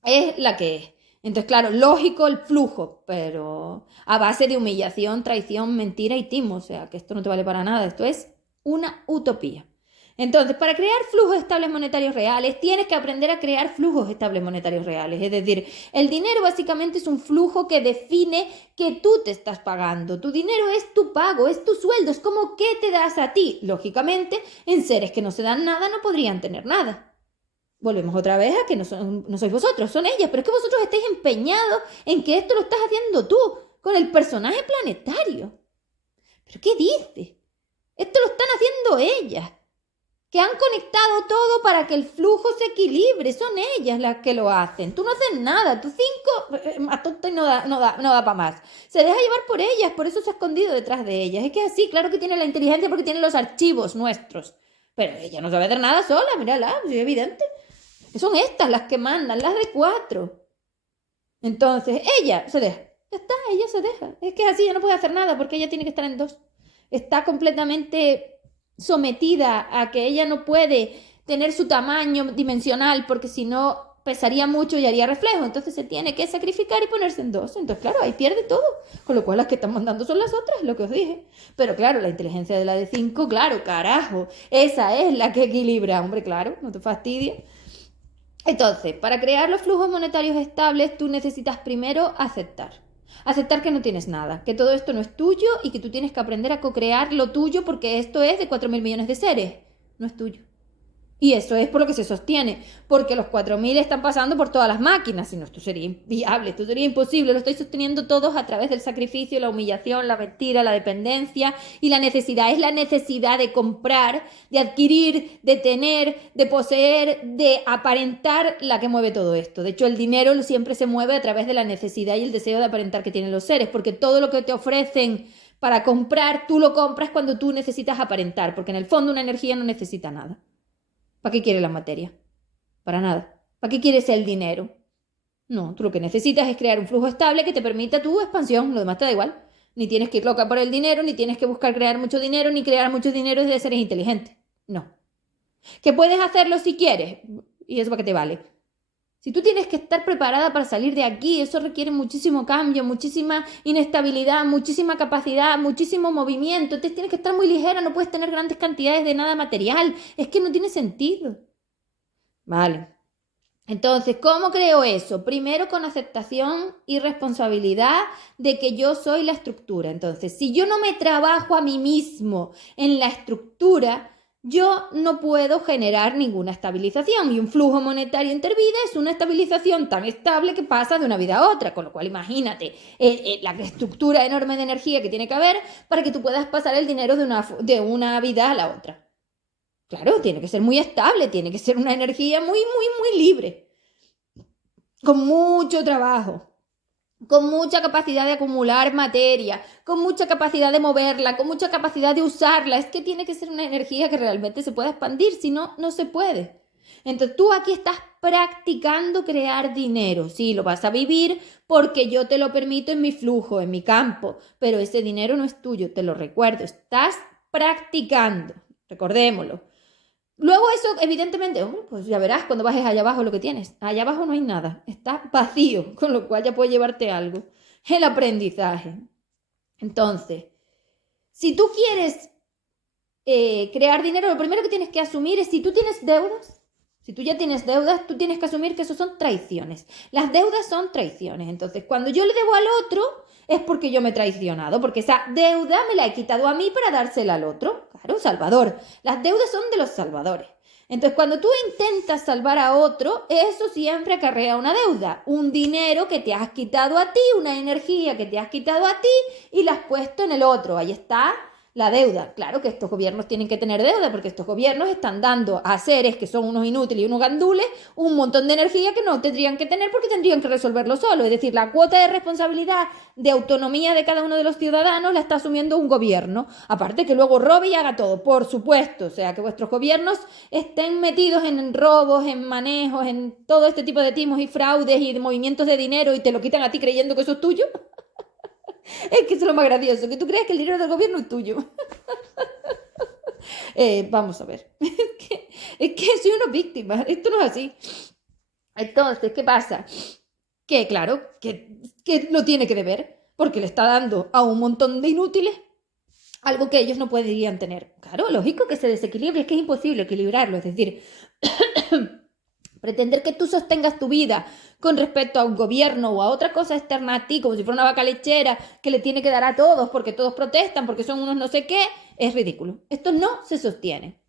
es la que es. Entonces, claro, lógico el flujo, pero a base de humillación, traición, mentira y timo. O sea, que esto no te vale para nada. Esto es una utopía. Entonces, para crear flujos estables monetarios reales, tienes que aprender a crear flujos estables monetarios reales. Es decir, el dinero básicamente es un flujo que define que tú te estás pagando. Tu dinero es tu pago, es tu sueldo, es como que te das a ti. Lógicamente, en seres que no se dan nada no podrían tener nada. Volvemos otra vez a que no sois vosotros, son ellas, pero es que vosotros estáis empeñados en que esto lo estás haciendo tú, con el personaje planetario. ¿Pero qué dices? Esto lo están haciendo ellas, que han conectado todo para que el flujo se equilibre, son ellas las que lo hacen. Tú no haces nada, tú 5, más tonta y no da para más. Se deja llevar por ellas, por eso se ha escondido detrás de ellas. Es que es así, claro que tiene la inteligencia porque tiene los archivos nuestros, pero ella no sabe hacer nada sola, mírala, es evidente. Son estas las que mandan, las de 4. Entonces, ella se deja. Ya está, ella se deja. Es que es así, ella no puede hacer nada porque ella tiene que estar en 2. Está completamente sometida a que ella no puede tener su tamaño dimensional porque si no pesaría mucho y haría reflejo. Entonces se tiene que sacrificar y ponerse en 2. Entonces, claro, ahí pierde todo. Con lo cual las que están mandando son las otras, lo que os dije. Pero claro, la inteligencia de la de 5, claro, carajo. Esa es la que equilibra. Hombre, claro, no te fastidia. Entonces, para crear los flujos monetarios estables, tú necesitas primero aceptar. Aceptar que no tienes nada, que todo esto no es tuyo y que tú tienes que aprender a co-crear lo tuyo porque esto es de 4.000 millones de seres. No es tuyo. Y eso es por lo que se sostiene, porque los 4.000 están pasando por todas las máquinas, si no, esto sería inviable, esto sería imposible, lo estoy sosteniendo todos a través del sacrificio, la humillación, la mentira, la dependencia y la necesidad. Es la necesidad de comprar, de adquirir, de tener, de poseer, de aparentar la que mueve todo esto. De hecho, el dinero siempre se mueve a través de la necesidad y el deseo de aparentar que tienen los seres, porque todo lo que te ofrecen para comprar, tú lo compras cuando tú necesitas aparentar, porque en el fondo una energía no necesita nada. ¿Para qué quieres la materia? Para nada. ¿Para qué quieres el dinero? No, tú lo que necesitas es crear un flujo estable que te permita tu expansión, lo demás te da igual. Ni tienes que ir loca por el dinero, ni tienes que buscar crear mucho dinero, ni crear mucho dinero desde seres inteligentes. No. Que puedes hacerlo si quieres, y eso para qué te vale. Si tú tienes que estar preparada para salir de aquí, eso requiere muchísimo cambio, muchísima inestabilidad, muchísima capacidad, muchísimo movimiento. Te tienes que estar muy ligera, no puedes tener grandes cantidades de nada material. Es que no tiene sentido. Vale. Entonces, ¿cómo creo eso? Primero con aceptación y responsabilidad de que yo soy la estructura. Entonces, si yo no me trabajo a mí mismo en la estructura, yo no puedo generar ninguna estabilización y un flujo monetario intervida es una estabilización tan estable que pasa de una vida a otra, con lo cual imagínate la estructura enorme de energía que tiene que haber para que tú puedas pasar el dinero de una vida a la otra. Claro, tiene que ser muy estable, tiene que ser una energía muy, muy, muy libre, con mucho trabajo, con mucha capacidad de acumular materia, con mucha capacidad de moverla, con mucha capacidad de usarla. Es que tiene que ser una energía que realmente se pueda expandir, si no, no se puede. Entonces tú aquí estás practicando crear dinero. Sí, lo vas a vivir porque yo te lo permito en mi flujo, en mi campo, pero ese dinero no es tuyo, te lo recuerdo. Estás practicando, recordémoslo. Luego eso, evidentemente, hombre, pues ya verás cuando bajes allá abajo lo que tienes. Allá abajo no hay nada, está vacío, con lo cual ya puedes llevarte algo. El aprendizaje. Entonces, si tú quieres crear dinero, lo primero que tienes que asumir es si tú tienes deudas. Si tú ya tienes deudas, tú tienes que asumir que eso son traiciones. Las deudas son traiciones. Entonces, cuando yo le debo al otro, es porque yo me he traicionado, porque esa deuda me la he quitado a mí para dársela al otro. Claro, salvador. Las deudas son de los salvadores. Entonces, cuando tú intentas salvar a otro, eso siempre acarrea una deuda, un dinero que te has quitado a ti, una energía que te has quitado a ti y la has puesto en el otro. Ahí está la deuda. Claro que estos gobiernos tienen que tener deuda porque estos gobiernos están dando a seres que son unos inútiles y unos gandules un montón de energía que no tendrían que tener porque tendrían que resolverlo solo. Es decir, la cuota de responsabilidad, de autonomía de cada uno de los ciudadanos la está asumiendo un gobierno. Aparte que luego robe y haga todo, por supuesto. O sea, que vuestros gobiernos estén metidos en robos, en manejos, en todo este tipo de timos y fraudes y de movimientos de dinero y te lo quitan a ti creyendo que eso es tuyo. Es que eso es lo más gracioso, que tú creas que el dinero del gobierno es tuyo. Vamos a ver. Es que soy una víctima. Esto no es así. Entonces, ¿qué pasa? Que claro, que lo tiene que deber, porque le está dando a un montón de inútiles algo que ellos no podrían tener. Claro, lógico que se desequilibre, es que es imposible equilibrarlo. Es decir, pretender que tú sostengas tu vida con respecto a un gobierno o a otra cosa externa a ti, como si fuera una vaca lechera que le tiene que dar a todos porque todos protestan, porque son unos no sé qué, es ridículo. Esto no se sostiene.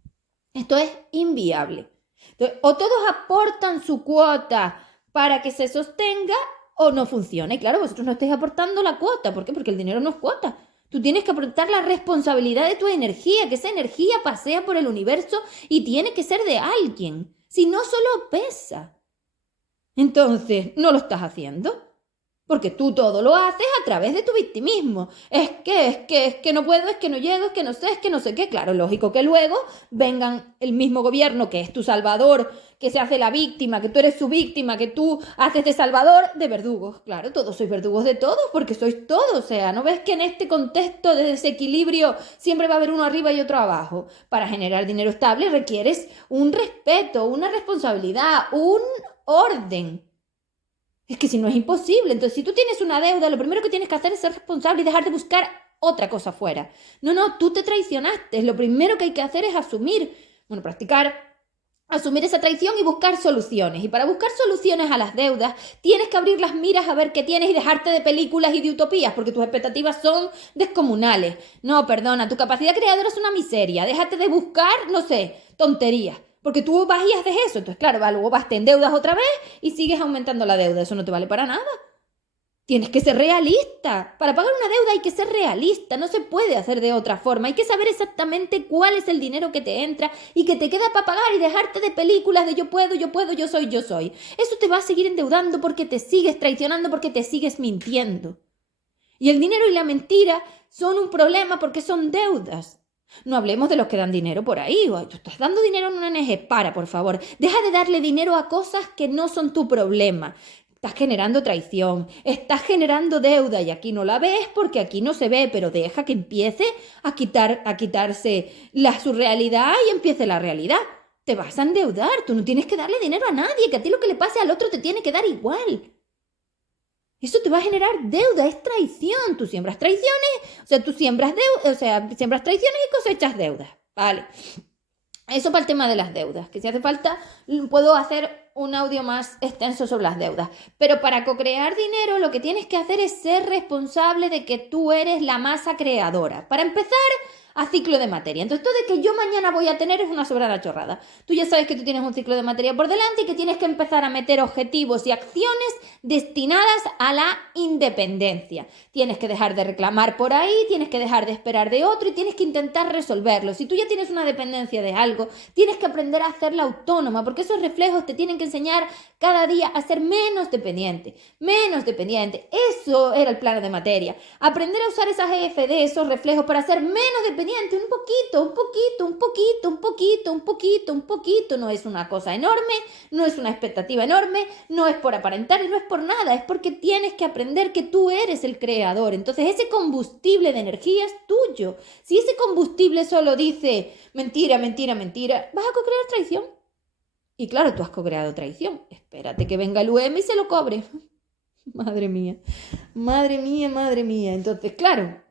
Esto es inviable. Entonces, o todos aportan su cuota para que se sostenga o no funciona. Y claro, vosotros no estáis aportando la cuota. ¿Por qué? Porque el dinero no es cuota. Tú tienes que aportar la responsabilidad de tu energía, que esa energía pasea por el universo y tiene que ser de alguien. Si no, solo pesa. Entonces, no lo estás haciendo. Porque tú todo lo haces a través de tu victimismo. Es que no puedo, es que no llego, es que no sé qué. Claro, lógico que luego vengan el mismo gobierno que es tu salvador, que se hace la víctima, que tú eres su víctima, que tú haces de salvador de verdugos. Claro, todos sois verdugos de todos porque sois todos. O sea, ¿no ves que en este contexto de desequilibrio siempre va a haber uno arriba y otro abajo? Para generar dinero estable requieres un respeto, una responsabilidad, un orden. Es que si no es imposible. Entonces, si tú tienes una deuda, lo primero que tienes que hacer es ser responsable y dejar de buscar otra cosa fuera. No, tú te traicionaste. Lo primero que hay que hacer es asumir, bueno, practicar asumir esa traición y buscar soluciones. Y para buscar soluciones a las deudas, tienes que abrir las miras a ver qué tienes y dejarte de películas y de utopías, porque tus expectativas son descomunales. No, perdona, tu capacidad creadora es una miseria. Déjate de buscar, no sé, tonterías. Porque tú vas y haces eso. Entonces, claro, luego vas, te endeudas otra vez y sigues aumentando la deuda. Eso no te vale para nada. Tienes que ser realista. Para pagar una deuda hay que ser realista. No se puede hacer de otra forma. Hay que saber exactamente cuál es el dinero que te entra y que te queda para pagar y dejarte de películas de yo puedo, yo soy, yo soy. Eso te va a seguir endeudando porque te sigues traicionando, porque te sigues mintiendo. Y el dinero y la mentira son un problema porque son deudas. No hablemos de los que dan dinero por ahí. Tú estás dando dinero en una ONG. Para, por favor. Deja de darle dinero a cosas que no son tu problema. Estás generando traición, estás generando deuda y aquí no la ves porque aquí no se ve, pero deja que empiece a quitarse su realidad y empiece la realidad. Te vas a endeudar, tú no tienes que darle dinero a nadie, que a ti lo que le pase al otro te tiene que dar igual. Eso te va a generar deuda, es traición. Tú siembras traiciones, siembras traiciones y cosechas deudas. Vale. Eso para el tema de las deudas, que si hace falta puedo hacer un audio más extenso sobre las deudas. Pero para co-crear dinero lo que tienes que hacer es ser responsable de que tú eres la masa creadora. Para empezar, a ciclo de materia. Entonces, esto de que yo mañana voy a tener es una sobrada chorrada. Tú ya sabes que tú tienes un ciclo de materia por delante y que tienes que empezar a meter objetivos y acciones destinadas a la independencia. Tienes que dejar de reclamar por ahí, tienes que dejar de esperar de otro y tienes que intentar resolverlo. Si tú ya tienes una dependencia de algo, tienes que aprender a hacerla autónoma, porque esos reflejos te tienen que enseñar cada día a ser menos dependiente, menos dependiente. Eso era el plano de materia. Aprender a usar esas EFD, esos reflejos, para ser menos dependiente, un poquito. No es una cosa enorme, no es una expectativa enorme, no es por aparentar y no es por nada, es porque tienes que aprender que tú eres el creador. Entonces ese combustible de energía es tuyo. Si ese combustible solo dice mentira, vas a co-crear traición. Y claro, tú has co-creado traición. Espérate que venga el UM y se lo cobre. Madre mía. Entonces, claro,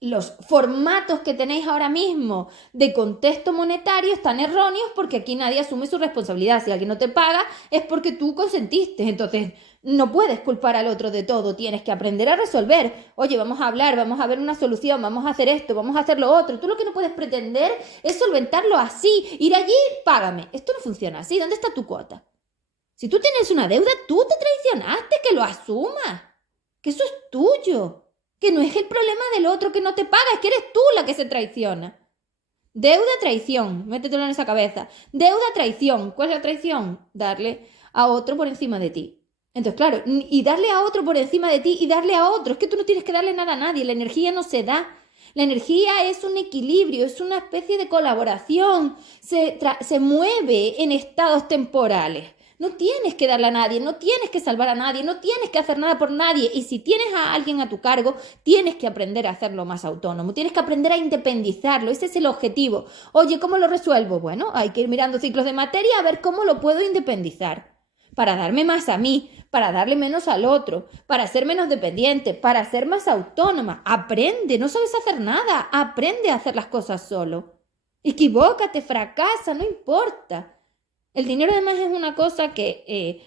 los formatos que tenéis ahora mismo de contexto monetario están erróneos porque aquí nadie asume su responsabilidad. Si alguien no te paga es porque tú consentiste. Entonces, no puedes culpar al otro de todo. Tienes que aprender a resolver. Oye, vamos a hablar, vamos a ver una solución, vamos a hacer esto, vamos a hacer lo otro. Tú lo que no puedes pretender es solventarlo así. Ir allí, págame. Esto no funciona así. ¿Dónde está tu cuota? Si tú tienes una deuda, tú te traicionaste, que lo asumas. Que eso es tuyo. Que no es el problema del otro que no te paga, es que eres tú la que se traiciona. Deuda, traición, métetelo en esa cabeza. Deuda, traición. ¿Cuál es la traición? Darle a otro por encima de ti. Entonces, claro, y darle a otro por encima de ti y darle a otro. Es que tú no tienes que darle nada a nadie, la energía no se da. La energía es un equilibrio, es una especie de colaboración, se mueve en estados temporales. No tienes que darle a nadie, no tienes que salvar a nadie, no tienes que hacer nada por nadie. Y si tienes a alguien a tu cargo, tienes que aprender a hacerlo más autónomo, tienes que aprender a independizarlo, ese es el objetivo. Oye, ¿cómo lo resuelvo? Bueno, hay que ir mirando ciclos de materia a ver cómo lo puedo independizar. Para darme más a mí, para darle menos al otro, para ser menos dependiente, para ser más autónoma. Aprende, no sabes hacer nada, aprende a hacer las cosas solo. Equivócate, fracasa, no importa. El dinero además es una cosa que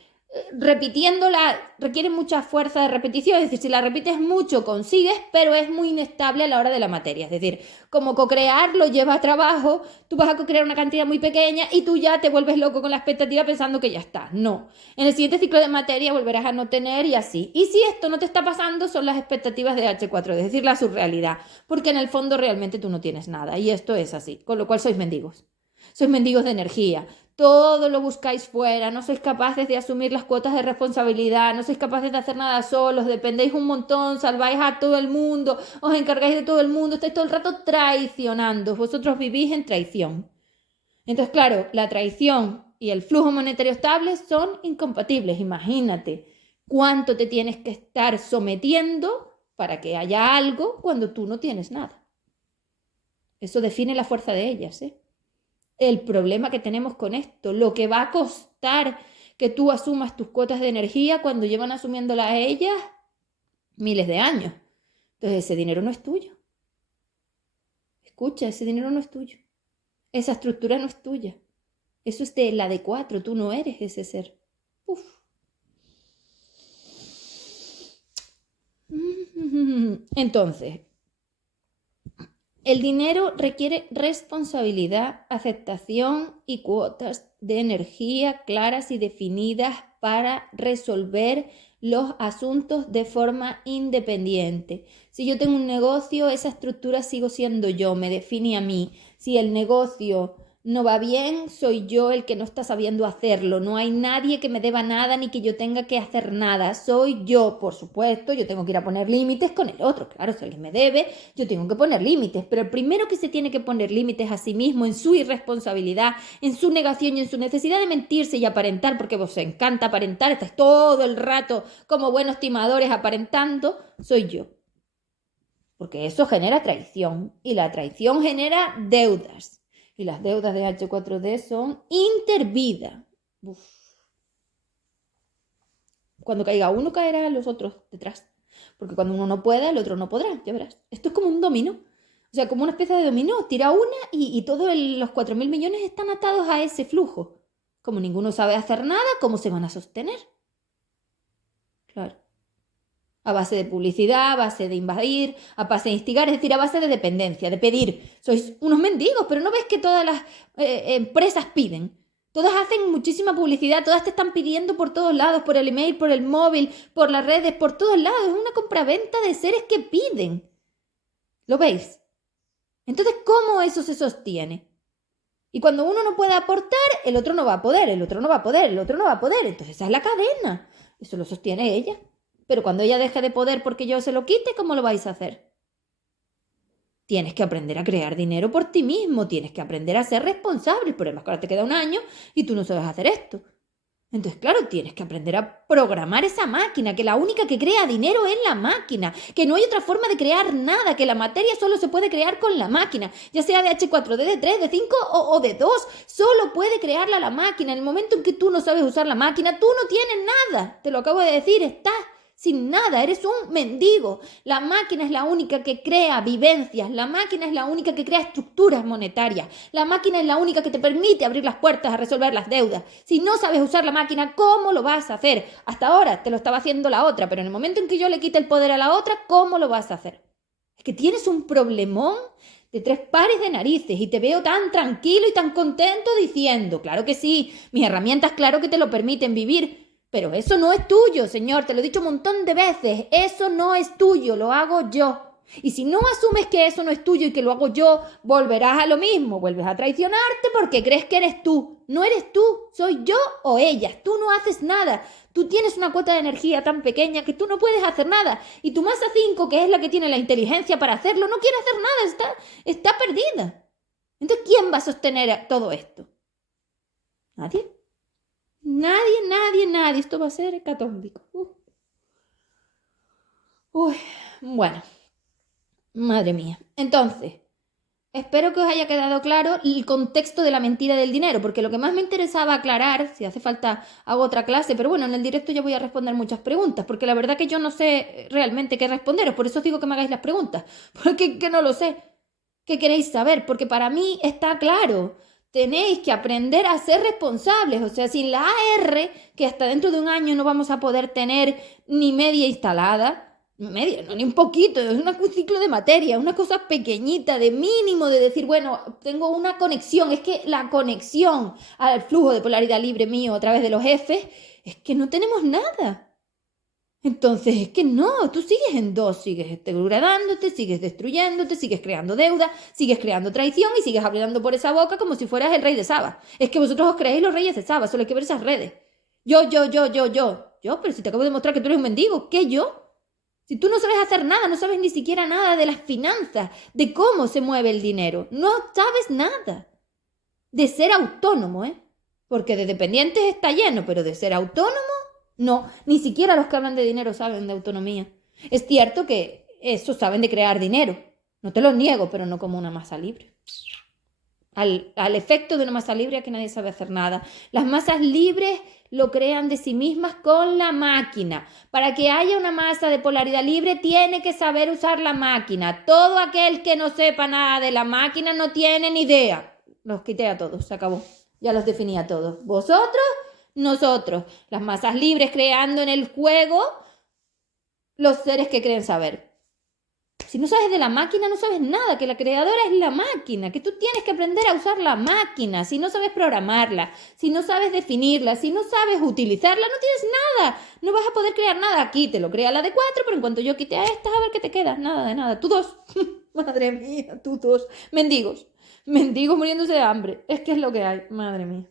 repitiéndola requiere mucha fuerza de repetición, es decir, si la repites mucho consigues, pero es muy inestable a la hora de la materia, es decir, como co-crearlo lleva trabajo, tú vas a co-crear una cantidad muy pequeña y tú ya te vuelves loco con la expectativa pensando que ya está. No, en el siguiente ciclo de materia volverás a no tener y así. Y si esto no te está pasando, son las expectativas de H4, es decir, la surrealidad, porque en el fondo realmente tú no tienes nada y esto es así, con lo cual sois mendigos. Sois mendigos de energía. Todo lo buscáis fuera, no sois capaces de asumir las cuotas de responsabilidad, no sois capaces de hacer nada solos, dependéis un montón, salváis a todo el mundo, os encargáis de todo el mundo, estáis todo el rato traicionando, vosotros vivís en traición. Entonces, claro, la traición y el flujo monetario estable son incompatibles. Imagínate cuánto te tienes que estar sometiendo para que haya algo cuando tú no tienes nada. Eso define la fuerza de ellas, ¿eh? El problema que tenemos con esto, lo que va a costar que tú asumas tus cuotas de energía cuando llevan asumiéndolas ellas miles de años. Entonces ese dinero no es tuyo. Escucha, ese dinero no es tuyo. Esa estructura no es tuya. Eso es de la de 4, tú no eres ese ser. Uf. Entonces, el dinero requiere responsabilidad, aceptación y cuotas de energía claras y definidas para resolver los asuntos de forma independiente. Si yo tengo un negocio, esa estructura sigo siendo yo, me define a mí. Si el negocio no va bien, soy yo el que no está sabiendo hacerlo. No hay nadie que me deba nada ni que yo tenga que hacer nada. Soy yo, por supuesto. Yo tengo que ir a poner límites con el otro. Claro, si alguien me debe, yo tengo que poner límites. Pero el primero que se tiene que poner límites a sí mismo en su irresponsabilidad, en su negación y en su necesidad de mentirse y aparentar, porque vos encanta aparentar, estás todo el rato como buenos timadores aparentando, soy yo. Porque eso genera traición y la traición genera deudas. Y las deudas de H4D son intervida. Uf. Cuando caiga uno, caerán los otros detrás. Porque cuando uno no pueda, el otro no podrá, ya verás. Esto es como un dominó. O sea, como una especie de dominó. Tira una y todos los 4.000 millones están atados a ese flujo. Como ninguno sabe hacer nada, ¿cómo se van a sostener? Claro. A base de publicidad, a base de invadir, a base de instigar, es decir, a base de dependencia, de pedir. Sois unos mendigos, pero ¿no ves que todas las empresas piden? Todas hacen muchísima publicidad, todas te están pidiendo por todos lados, por el email, por el móvil, por las redes, por todos lados. Es una compraventa de seres que piden. ¿Lo veis? Entonces, ¿cómo eso se sostiene? Y cuando uno no puede aportar, el otro no va a poder, el otro no va a poder, el otro no va a poder. Entonces, esa es la cadena. Eso lo sostiene ella. Pero cuando ella deje de poder porque yo se lo quite, ¿cómo lo vais a hacer? Tienes que aprender a crear dinero por ti mismo, tienes que aprender a ser responsable. El problema es que ahora te queda un año y tú no sabes hacer esto. Entonces, claro, tienes que aprender a programar esa máquina, que la única que crea dinero es la máquina, que no hay otra forma de crear nada, que la materia solo se puede crear con la máquina, ya sea de H4D, de 3, de 5 o de 2, solo puede crearla la máquina. En el momento en que tú no sabes usar la máquina, tú no tienes nada, te lo acabo de decir, estás sin nada, eres un mendigo. La máquina es la única que crea vivencias, la máquina es la única que crea estructuras monetarias, la máquina es la única que te permite abrir las puertas a resolver las deudas. Si no sabes usar la máquina, ¿cómo lo vas a hacer? Hasta ahora te lo estaba haciendo la otra, pero en el momento en que yo le quite el poder a la otra, ¿cómo lo vas a hacer? Es que tienes un problemón de 3 pares de narices y te veo tan tranquilo y tan contento diciendo, claro que sí, mis herramientas claro que te lo permiten vivir. Pero eso no es tuyo, señor, te lo he dicho un montón de veces, eso no es tuyo, lo hago yo. Y si no asumes que eso no es tuyo y que lo hago yo, volverás a lo mismo, vuelves a traicionarte porque crees que eres tú. No eres tú, soy yo o ellas, tú no haces nada. Tú tienes una cuota de energía tan pequeña que tú no puedes hacer nada. Y tu masa 5, que es la que tiene la inteligencia para hacerlo, no quiere hacer nada, está perdida. Entonces, ¿quién va a sostener todo esto? ¿Nadie? Nadie. Esto va a ser hecatómbico. Uy, bueno, madre mía. Entonces, espero que os haya quedado claro el contexto de la mentira del dinero, porque lo que más me interesaba aclarar, si hace falta hago otra clase, pero bueno, en el directo ya voy a responder muchas preguntas, porque la verdad que yo no sé realmente qué responderos, por eso os digo que me hagáis las preguntas, porque que no lo sé. ¿Qué queréis saber? Porque para mí está claro. Tenéis que aprender a ser responsables, o sea, sin la AR, que hasta dentro de un año no vamos a poder tener ni media instalada, media, no, ni un poquito, es un ciclo de materia, una cosa pequeñita, de mínimo, de decir, bueno, tengo una conexión, es que la conexión al flujo de polaridad libre mío a través de los Fs, es que no tenemos nada. Entonces, es que no, tú sigues en 2, sigues degradándote, sigues destruyéndote, sigues creando deuda, sigues creando traición y sigues hablando por esa boca como si fueras el rey de Saba. Es que vosotros os creéis los reyes de Saba, solo hay que ver esas redes. Yo, pero si te acabo de mostrar que tú eres un mendigo, ¿qué yo? Si tú no sabes hacer nada, no sabes ni siquiera nada de las finanzas, de cómo se mueve el dinero, no sabes nada. De ser autónomo, porque de dependientes está lleno, pero de ser autónomo, no, ni siquiera los que hablan de dinero saben de autonomía. Es cierto que esos saben de crear dinero, no te lo niego, pero no como una masa libre. Al efecto de una masa libre, que nadie sabe hacer nada. Las masas libres lo crean de sí mismas con la máquina. Para que haya una masa de polaridad libre, tiene que saber usar la máquina. Todo aquel que no sepa nada de la máquina no tiene ni idea. Los quité a todos, se acabó. Ya los definía todos. Vosotros, nosotros. Las masas libres creando en el juego los seres que creen saber. Si no sabes de la máquina, no sabes nada, que la creadora es la máquina, que tú tienes que aprender a usar la máquina. Si no sabes programarla, si no sabes definirla, si no sabes utilizarla, no tienes nada. No vas a poder crear nada. Aquí te lo crea la de 4, pero en cuanto yo quite a estas, a ver qué te queda. Nada de nada. Tú 2. Madre mía, tú 2. Mendigos. Mendigos muriéndose de hambre. Es que es lo que hay. Madre mía.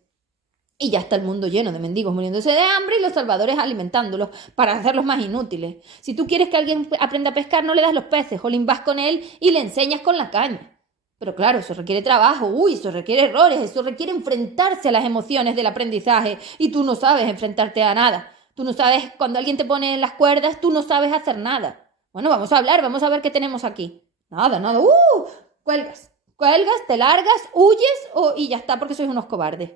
Y ya está el mundo lleno de mendigos muriéndose de hambre y los salvadores alimentándolos para hacerlos más inútiles. Si tú quieres que alguien aprenda a pescar, no le das los peces, o vas con él y le enseñas con la caña. Pero claro, eso requiere trabajo, eso requiere errores, eso requiere enfrentarse a las emociones del aprendizaje y tú no sabes enfrentarte a nada. Tú no sabes, cuando alguien te pone en las cuerdas, tú no sabes hacer nada. Bueno, vamos a hablar, vamos a ver qué tenemos aquí. Nada, nada, cuelgas, te largas, huyes y ya está porque sois unos cobardes.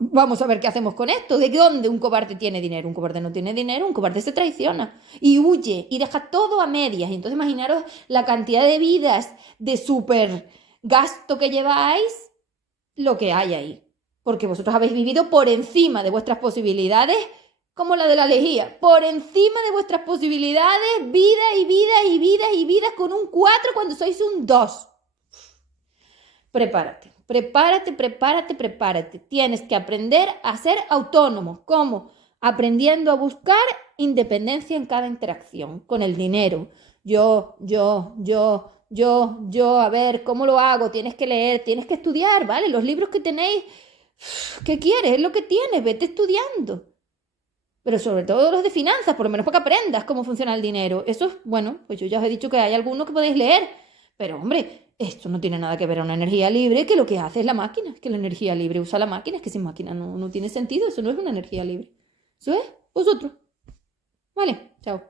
Vamos a ver qué hacemos con esto. ¿De dónde un cobarde tiene dinero? Un cobarde no tiene dinero, un cobarde se traiciona y huye y deja todo a medias. Y entonces imaginaros la cantidad de vidas de súper gasto que lleváis, lo que hay ahí. Porque vosotros habéis vivido por encima de vuestras posibilidades, como la de la lejía. Por encima de vuestras posibilidades, vida y vida y vidas y vidas con un 4 cuando sois un 2. Prepárate. Prepárate. Tienes que aprender a ser autónomo. ¿Cómo? Aprendiendo a buscar independencia en cada interacción con el dinero. Yo, a ver, ¿cómo lo hago? Tienes que leer, tienes que estudiar, ¿vale? Los libros que tenéis, ¿qué quieres? Es lo que tienes, vete estudiando. Pero sobre todo los de finanzas, por lo menos para que aprendas cómo funciona el dinero. Eso, bueno, pues yo ya os he dicho que hay algunos que podéis leer, pero hombre, esto no tiene nada que ver a una energía libre, que lo que hace es la máquina, es que la energía libre usa la máquina, es que sin máquina no tiene sentido, eso no es una energía libre. Eso es vosotros. Vale, chao.